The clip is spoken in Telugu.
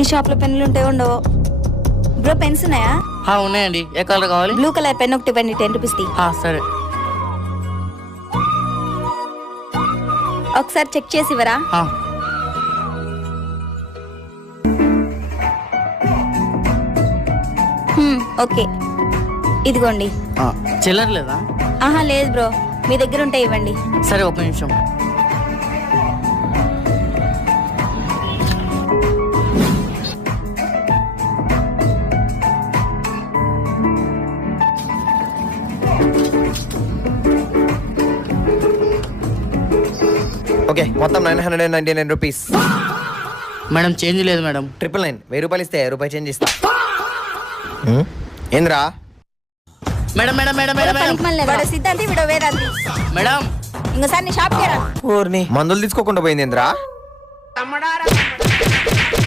ఈ షాప్ లో పెన్నులు ఉంటాయో ఉండవో. బ్రో పెన్స్ ఉన్నాయా? ఉన్నాయండి. ఏ కలర్ కావాలి? బ్లూ కలర్ పెన్ ఒకటి ఇవ్వండి, 10 రూపీస్. సరే. ఒకసారి చెక్ చేసి ఇవ్వరా? ఓకే, ఇదిగోండి. చిల్లర లేదా? లేదు బ్రో, మీ దగ్గర ఉంటే ఇవ్వండి. సరే, ఒక నిమిషం. ఓకే, మొత్తం 999 రూపీస్. మేడం చేంజ్ లేదు మేడం. 999, 1000 రూపాయలు ఇస్తే రూపాయి చేంజ్ ఇస్తా. ఏంద్రా? మేడం మేడం మేడం మేడం సిద్ధాంతి విడో వేదాంతి. మేడం ఇంకోసారి నీ షాప్కి రా. మందులు తీసుకోకుండా పోయింది ఏంద్రా?